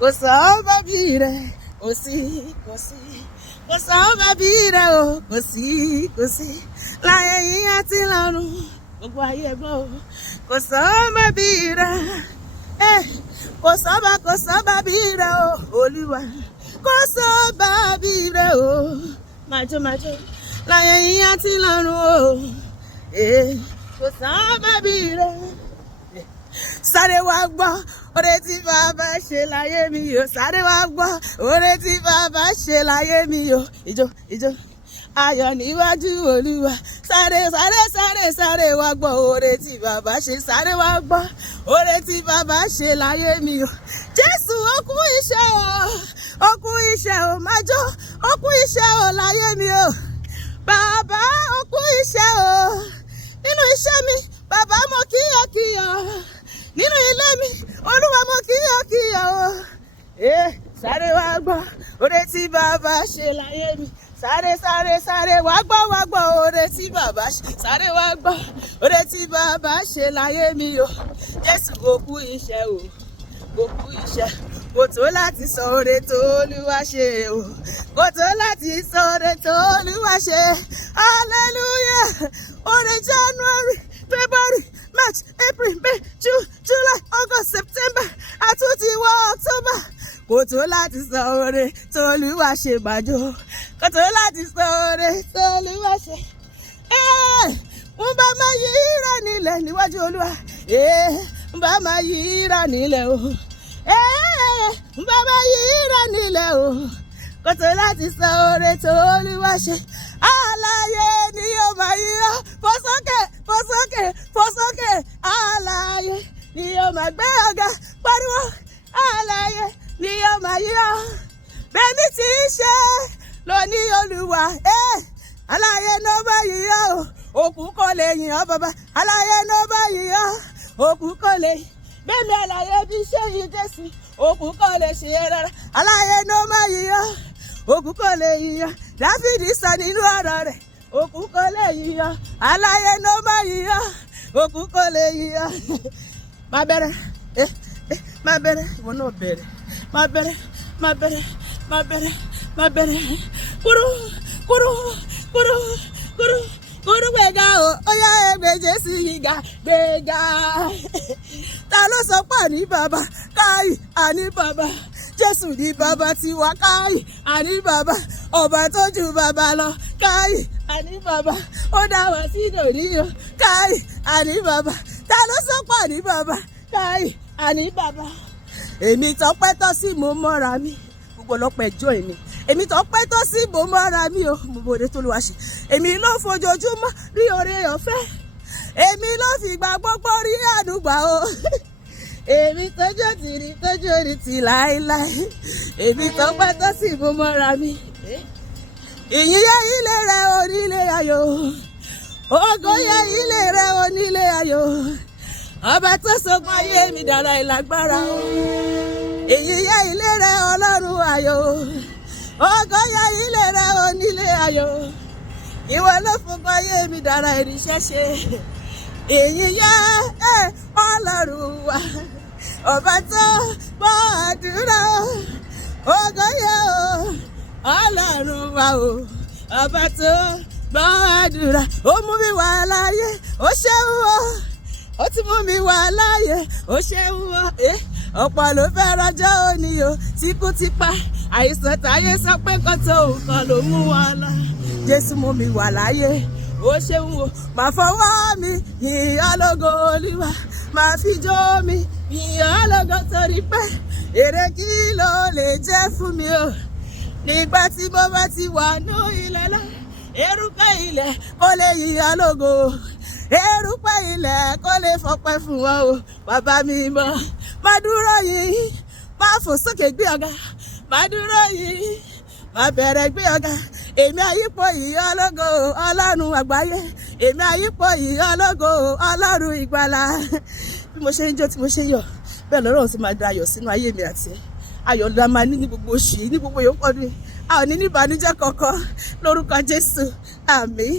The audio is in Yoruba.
kò sọ bàbí rẹ̀ kò sí kò sọ bàbí rẹ̀ o kò sí láyé yìí àti lọ́run gbogbo ayé gbọ́ o kò sọ bàbí rẹ̀ kò sọ bàbí rẹ̀ o Olúwa kò sọ bàbí rẹ̀ o májò láyé yìí àti lọ́run o kò sọ bàbí rẹ̀. Sáré wá gbọ́ oore tí bàbá ṣe láyé mi o sáré wá gbọ́ oore tí bàbá ṣe láyé mi o ìjó ayọ̀ níwájú Olúwa sáré wá gbọ́ oore tí bàbá ṣe sáré wá gbọ́ oore tí bàbá ṣe láyé mi o Jésù ó kú iṣẹ́ o májò ó kú iṣẹ́ o láyé mi o bàbá ó kú iṣẹ́ o nínú iṣẹ́ mi bàbá mo kíyọ̀ nínú ilé mi Olúwa mo kíyọ̀ o sáré wá gbọ́ oore tí bàbá ṣe láyé mi sáré wá gbọ́ oore tí bàbá ṣe sáré wá gbọ́ oore tí bàbá ṣe láyé mi o Jésù ó kú iṣẹ́ o kò tó láti sọ oore tó Olúwa ṣe o kò tó láti sọ oore tó Olúwa ṣe hallelujah oore January February March April May June July August September àtúntì wọ October kò tó láti sọ oore tó Olúwa ṣe gbàjọ kò tó láti sọ oore tó Olúwa ṣe ń bá máa yí ìrà nílẹ̀ níwájú Olúwa ń bá máa yí ìrà nílẹ̀ o ń bá máa yí ìrà nílẹ̀ o kò tó láti sọ oore tó Olúwa ṣe alààyè ni yóò máa yí ọ́ fò sókè alààyè ni yóò máa gbé ọ̀gá pariwo alààyè ni yóò máa yí ọ́ bẹ́ẹ̀ni tí í ṣe lóní Olúwa alààyè ló bá yí ọ́ òkú kò lè yìn ọ́ bàbá alààyè ló bá yí ọ́ òkú kò lè bẹ́ẹ̀ni alààyè bí ṣe yí Jésù òkú kò lè ṣe é rárá alààyè ló máa yí ọ́ òkú kò lè yí ọ́ Dáfídì sọ nínú ọ̀rọ̀ rẹ̀ òkú kò lè yí ọ́ alààyè ló máa yí ọ́ òkú kò lè yí ọ́ má bẹ̀rẹ̀ ìwọ náà bẹ̀rẹ̀ má bẹ̀rẹ̀ kúrú gbẹ̀gà o ó yá ẹgbẹ́ Jésù yìí ga gbẹ̀gà ta ló sọ pé àní bàbá káyì àní bàbá Jésù ní bàbá tiwa káyì àní bàbá ọba tó ju bàbá lọ káyì àní bàbá ó dá wá sí lórí o káyì àní bàbá ta ló sọ pé àní bàbá káyì àní bàbá èmi tọpẹ́ tọ́ sí mo mọ́ra mi gbogbo ọlọ́pàá ẹjọ́ èmi tọpẹ́ tọ́ sí mo mọ́ra mi o mo bòde tó ló wá ṣe èmi ló fojoojúmọ́ rí oore ọ̀fẹ́ èmi ló fi gbà gbogbo rí àdúgbà o èmi tójú orí ti láéláé èmi tọpẹ́ tọ́ sí mo mọ́ra mi ìyìn yẹ ilé rẹ onílé ayọ̀ ògo yẹ ilé rẹ onílé ayọ̀ ọba tó sọgbọn ayé mi dára ìlágbára o èyí yẹ ilé rẹ Ọlọ́run ayọ̀ ògo yẹ ilé rẹ onílé ayọ̀ ìwọ ló fọgbọn ayé mi dára ìrìṣẹ́ ṣe èyí yẹ Ọlọ́run wa ọba tó gbọ́ àdúrà ògo yẹ Ọlọ́run wa o ọba tó gbọ́ àdúrà ó mú mi wà láyé ó ṣeun o ó ti mú mi wà láàyè ó ṣeun o ọ̀pọ̀ ló fẹ́ rọjọ́ òní o tí kú ti pa àìsàn táyé sọ pé kan tó nǹkan ló mú wọn lọ Jésù mú mi wà láàyè ó ṣeun o máa fọwọ́ mi yìn ọ́ lógo Olúwa máa fi jó mi yìn ọ́ lógo torí pé èrè kí ló lè jẹ́ fún mi o nígbà tí mo bá ti wà ní ilẹ̀ lọ erùpẹ̀ ilẹ̀ kó lè yìn ọ́ lógo erùpẹ̀ ilẹ̀ kó lè fọpẹ́ fún wọn o bàbá mi mọ́ má dúró yìí má fò sókè gbé ọ̀gá má dúró yìí má bẹ̀rẹ̀ gbé ọ̀gá èmi àyípo yìí ológo Ọlọ́run àgbáyé èmi àyípo yìí ológo Ọlọ́run ìgbàlà bí mo ṣe ń jó tí mo ṣe ń yọ̀ bẹ́ẹ̀ lọ́rọ̀ sì máa da ayọ̀ sínú ayé mi àti ayọ̀ la máa ní gbogbo oṣù yìí ní gbogbo yòókù ọdún a ò ní ìbànújẹ́ kankan lórúkọ Jésù àmín.